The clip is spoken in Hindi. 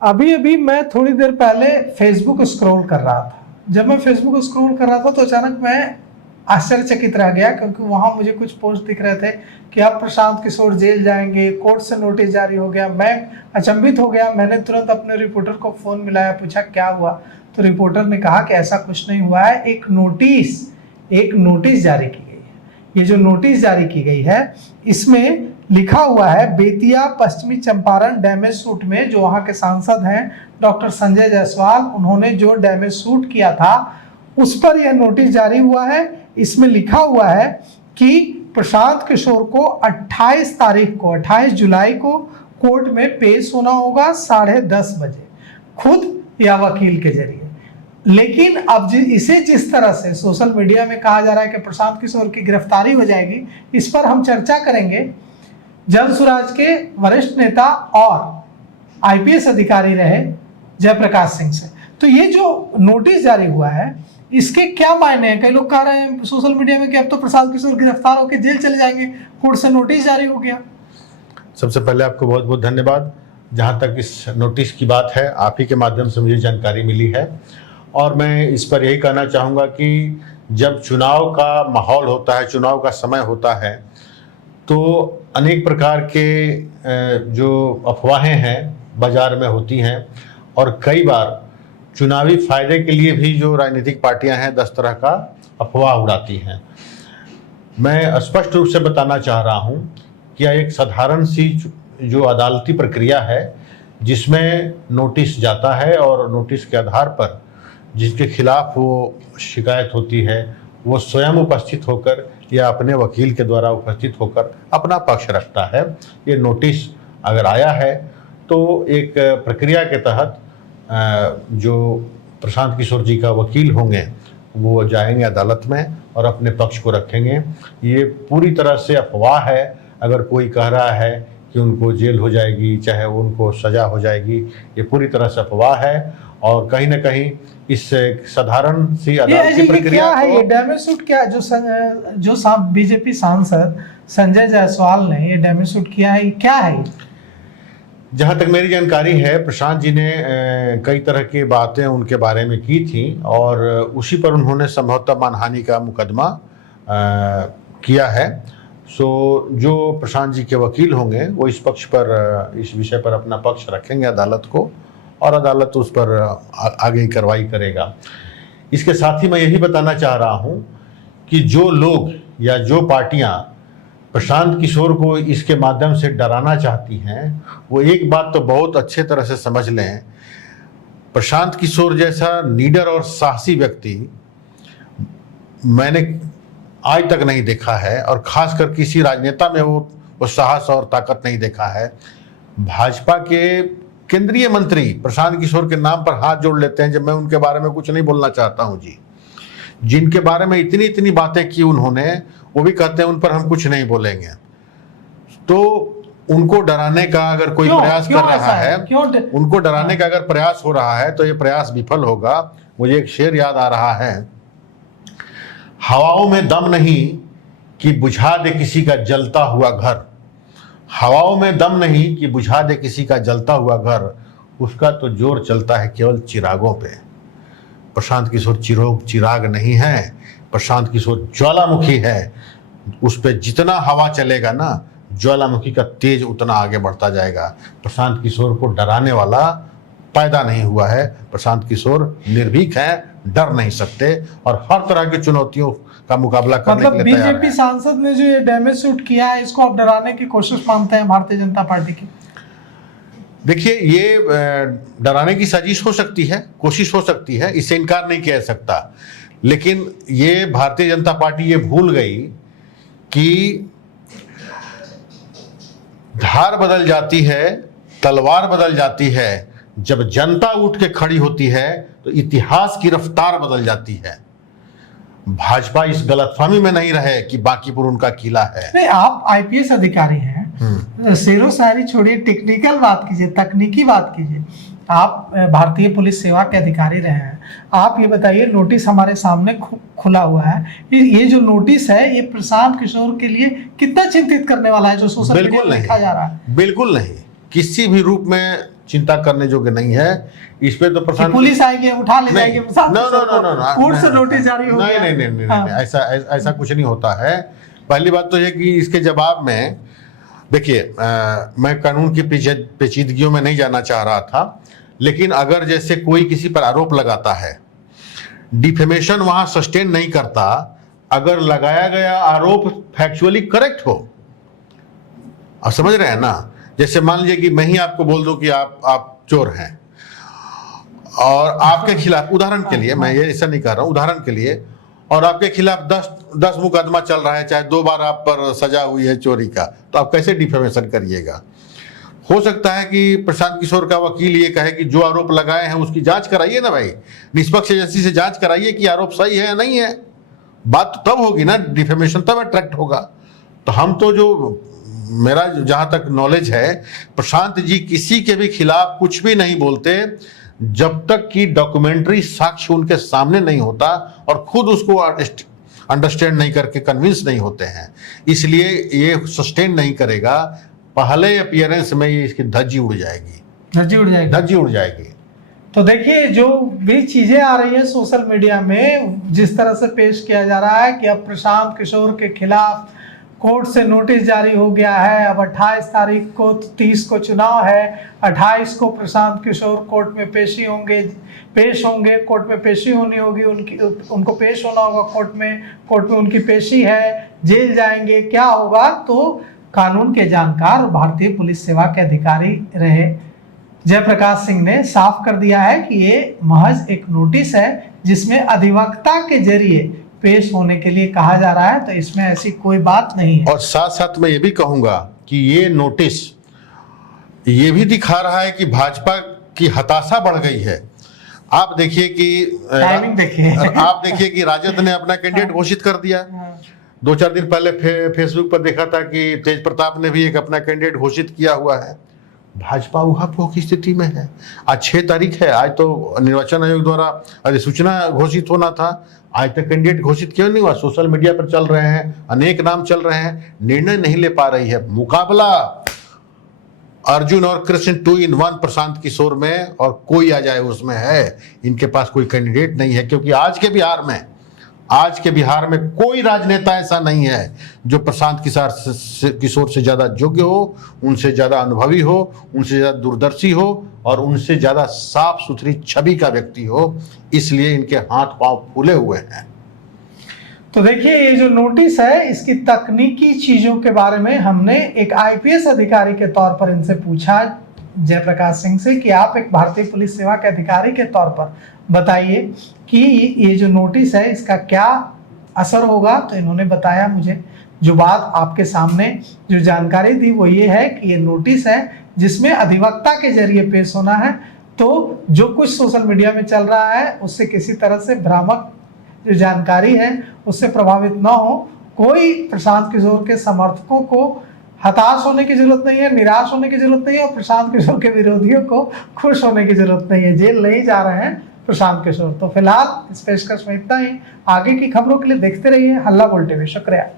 अभी अभी मैं थोड़ी देर पहले फेसबुक स्क्रॉल कर रहा था। जब मैं फेसबुक स्क्रॉल कर रहा था तो अचानक मैं आश्चर्यचकित रह गया, क्योंकि वहां मुझे कुछ पोस्ट दिख रहे थे कि अब प्रशांत किशोर जेल जाएंगे, कोर्ट से नोटिस जारी हो गया। मैं अचंभित हो गया। मैंने तुरंत अपने रिपोर्टर को फ़ोन मिलाया, पूछा क्या हुआ। तो रिपोर्टर ने कहा कि ऐसा कुछ नहीं हुआ है, एक नोटिस जारी की गई है। ये जो नोटिस जारी की गई है इसमें लिखा हुआ है बेतिया पश्चिमी चंपारण डैमेज सूट में जो वहां के सांसद हैं डॉक्टर संजय जायसवाल, उन्होंने जो डैमेज सूट किया था उस पर यह नोटिस जारी हुआ है। इसमें लिखा हुआ है कि प्रशांत किशोर को 28 जुलाई को कोर्ट में पेश होना होगा 10:30 बजे, खुद या वकील के जरिए। लेकिन अब इसे जिस तरह से सोशल मीडिया में कहा जा रहा है कि प्रशांत किशोर की गिरफ्तारी हो जाएगी, इस पर हम चर्चा करेंगे जन सुराज के वरिष्ठ नेता और आईपीएस अधिकारी रहे जयप्रकाश सिंह से। तो ये जो नोटिस जारी हुआ है इसके क्या मायने हैं? कई लोग कह रहे हैं सोशल मीडिया में कि अब तो प्रशांत किशोर गिरफ्तार होकर जेल चले जाएंगे, कोर्ट से नोटिस जारी हो गया। सबसे पहले आपको बहुत बहुत धन्यवाद। जहां तक इस नोटिस की बात है, आप ही के माध्यम से मुझे जानकारी मिली है और मैं इस पर यही कहना चाहूँगा कि जब चुनाव का माहौल होता है, चुनाव का समय होता है, तो अनेक प्रकार के जो अफवाहें हैं बाजार में होती हैं और कई बार चुनावी फायदे के लिए भी जो राजनीतिक पार्टियां हैं 10 तरह का अफवाह उड़ाती हैं। मैं स्पष्ट रूप से बताना चाह रहा हूं कि यह एक साधारण सी जो अदालती प्रक्रिया है जिसमें नोटिस जाता है और नोटिस के आधार पर जिसके खिलाफ वो शिकायत होती है वो स्वयं उपस्थित होकर या अपने वकील के द्वारा उपस्थित होकर अपना पक्ष रखता है। ये नोटिस अगर आया है तो एक प्रक्रिया के तहत जो प्रशांत किशोर जी का वकील होंगे वो जाएंगे अदालत में और अपने पक्ष को रखेंगे। ये पूरी तरह से अफवाह है। अगर कोई कह रहा है कि उनको जेल हो जाएगी, चाहे उनको सज़ा हो जाएगी, ये पूरी तरह से अफवाह है और कहीं ना कहीं इस साधारण सी अदालती प्रक्रिया क्या है ये डैमेज सूट? क्या जो बीजेपी सांसद संजय जायसवाल ने ये डैमेज सूट किया है, क्या है? जहाँ तक मेरी जानकारी है प्रशांत जी ने कई तरह की बातें उनके बारे में की थी और उसी पर उन्होंने संभवतः मानहानि का मुकदमा किया है। सो जो प्रशांत जी के वकील होंगे वो इस पक्ष पर, इस विषय पर अपना पक्ष रखेंगे अदालत को और अदालत उस पर आगे कार्रवाई करेगा। इसके साथ ही मैं यही बताना चाह रहा हूँ कि जो लोग या जो पार्टियाँ प्रशांत किशोर को इसके माध्यम से डराना चाहती हैं वो एक बात तो बहुत अच्छे तरह से समझ लें, प्रशांत किशोर जैसा नीडर और साहसी व्यक्ति मैंने आज तक नहीं देखा है और खासकर किसी राजनेता में वो साहस और ताकत नहीं देखा है। भाजपा के केंद्रीय मंत्री प्रशांत किशोर के नाम पर हाथ जोड़ लेते हैं जब मैं उनके बारे में कुछ नहीं बोलना चाहता हूं जी। जिनके बारे में इतनी बातें की उन्होंने, वो भी कहते हैं उन पर हम कुछ नहीं बोलेंगे। तो उनको डराने का अगर कोई प्रयास कर रहा है, उनको डराने का अगर प्रयास हो रहा है तो ये प्रयास विफल होगा। मुझे एक शेर याद आ रहा है, हवाओं में दम नहीं कि बुझा दे किसी का जलता हुआ घर, हवाओं में दम नहीं कि बुझा दे किसी का जलता हुआ घर, उसका तो जोर चलता है केवल चिरागों पे। प्रशांत किशोर चिराग नहीं है, प्रशांत किशोर ज्वालामुखी है। उस पर जितना हवा चलेगा ना, ज्वालामुखी का तेज उतना आगे बढ़ता जाएगा। प्रशांत किशोर को डराने वाला पैदा नहीं हुआ है। प्रशांत किशोर निर्भीक हैं, डर नहीं सकते और हर तरह की चुनौतियों का मुकाबला करने के लिए तैयार हैं। बीजेपी सांसद ने जो ये डैमेज सूट किया है इसको आप डराने की कोशिश मानते हैं भारतीय जनता पार्टी की? देखिए, ये डराने की साजिश हो सकती है, कोशिश हो सकती है, इससे इनकार नहीं किया जा सकता। लेकिन ये भारतीय जनता पार्टी ये भूल गई कि धार बदल जाती है, तलवार बदल जाती है। जब जनता उठ के खड़ी होती है तो इतिहास की रफ्तार बदल जाती है। भाजपा इस गलतफहमी में नहीं रहे कि बांकीपुर उनका किला है। नहीं, आप आईपीएस अधिकारी हैं, शेरो शायरी छोड़िए, टेक्निकल बात कीजिए, तकनीकी बात कीजिए। आप भारतीय पुलिस सेवा के अधिकारी रहे हैं। आप ये बताइए, नोटिस हमारे सामने खुला हुआ है, ये जो नोटिस है ये प्रशांत किशोर के लिए कितना चिंतित करने वाला है जो सोशल मीडिया पर लिखा जा रहा है? बिल्कुल नहीं, किसी भी रूप में चिंता करने योग्य नहीं है। इस पे तो प्रशांत पुलिस आएगी उठा ले जाएगी, प्रशांत नो नो किशोर नो को, नो कोर्ट से नोटिस जारी हो नहीं गया। नहीं नहीं नहीं हाँ। नहीं, ऐसा कुछ नहीं होता है। पहली बात तो ये कि इसके जवाब में देखिए, मैं कानून की पेचीदगियों में नहीं जाना चाह रहा था, लेकिन अगर जैसे कोई किसी पर आरोप लगाता है, डिफेमेशन वहां सस्टेन नहीं करता अगर लगाया गया आरोप फैक्चुअली करेक्ट हो। आप समझ रहे हैं ना? जैसे मान लीजिए कि मैं ही आपको बोल दूं कि आप चोर हैं और आपके खिलाफ, उदाहरण के लिए, मैं ये ऐसा नहीं कह रहा हूं, उदाहरण के लिए, और आपके खिलाफ 10 मुकदमा चल रहा है, चाहे 2 बार आप पर सजा हुई है चोरी का, तो आप कैसे डिफेमेशन करिएगा? हो सकता है कि प्रशांत किशोर का वकील ये कहे कि जो आरोप लगाए हैं उसकी जांच कराइए ना भाई, निष्पक्ष एजेंसी से जांच कराइए कि आरोप सही है या नहीं है। बात तो तब होगी ना, डिफेमेशन तब अट्रैक्ट होगा। तो हम तो, जो मेरा जहां तक नॉलेज है, प्रशांत जी किसी के भी खिलाफ कुछ भी नहीं बोलते जब तक कि डॉक्यूमेंट्री साक्ष्य उनके सामने नहीं होता और खुद उसको अंडरस्टैंड नहीं करके कन्विंस नहीं होते हैं। इसलिए ये सस्टेन नहीं करेगा। पहले अपीयरेंस में ये इसकी धज्जी उड़ जाएगी, धज्जी उड़ जाएगी। तो देखिए, जो भी चीजें आ रही है सोशल मीडिया में, जिस तरह से पेश किया जा रहा है कि अब प्रशांत किशोर के खिलाफ कोर्ट से नोटिस जारी हो गया है, अब 28 तारीख को, 30 को चुनाव है, 28 को प्रशांत किशोर कोर्ट में पेश होंगे, कोर्ट में पेशी होनी होगी, उनको पेश होना होगा कोर्ट में उनकी पेशी है, जेल जाएंगे, क्या होगा? तो कानून के जानकार और भारतीय पुलिस सेवा के अधिकारी रहे जयप्रकाश सिंह ने साफ कर दिया है कि ये महज एक नोटिस है जिसमें अधिवक्ता के जरिए पेश होने के लिए कहा जा रहा है, तो इसमें ऐसी कोई बात नहीं है। और साथ साथ मैं ये भी कहूंगा कि ये नोटिस ये भी दिखा रहा है कि भाजपा की हताशा बढ़ गई है। आप देखिए कि टाइमिंग देखिए, आप देखिए कि राजद ने अपना कैंडिडेट घोषित कर दिया। 2-4 दिन पहले फेसबुक पर देखा था कि तेज प्रताप ने भी एक अपना कैंडिडेट घोषित किया हुआ है। भाजपा उहापोह की स्थिति में है। आज 6 तारीख है, आज तो निर्वाचन आयोग द्वारा अधिसूचना घोषित होना था, आज तक कैंडिडेट घोषित क्यों नहीं हुआ? सोशल मीडिया पर चल रहे हैं, अनेक नाम चल रहे हैं, निर्णय नहीं ले पा रही है। मुकाबला अर्जुन और कृष्ण 2 in 1 प्रशांत किशोर में, और कोई आ जाए उसमें है। इनके पास कोई कैंडिडेट नहीं है, क्योंकि आज के बिहार में कोई राजनेता ऐसा नहीं है जो प्रशांत किशोर से ज्यादा योग्य हो, उनसे ज्यादा अनुभवी हो, उनसे ज्यादा दूरदर्शी हो और उनसे ज्यादा साफ सुथरी छवि का व्यक्ति हो। इसलिए इनके हाथ पांव फूले हुए हैं। तो देखिए, ये जो नोटिस है, इसकी तकनीकी चीजों के बारे में हमने एक आईपीएस अधिकारी के तौर पर इनसे पूछा, जयप्रकाश सिंह से, कि आप एक भारतीय पुलिस सेवा के अधिकारी के तौर पर बताइए कि ये जो नोटिस है इसका क्या असर होगा। तो इन्होंने बताया मुझे, जो बात आपके सामने जो जानकारी दी वो ये है कि ये नोटिस है जिसमें अधिवक्ता के जरिए पेश होना है। तो जो कुछ सोशल मीडिया में चल रहा है उससे किसी तरह से भ्रामक जो जानकारी है उससे प्रभावित ना हो। कोई प्रशांत किशोर के समर्थकों को हताश होने की जरूरत नहीं है, निराश होने की जरूरत नहीं है, और प्रशांत किशोर के विरोधियों को खुश होने की जरूरत नहीं है। जेल नहीं जा रहे हैं प्रशांत किशोर। तो फिलहाल इस पेशकश में इतना ही। आगे की खबरों के लिए देखते रहिए हल्ला बोल टीवी। शुक्रिया।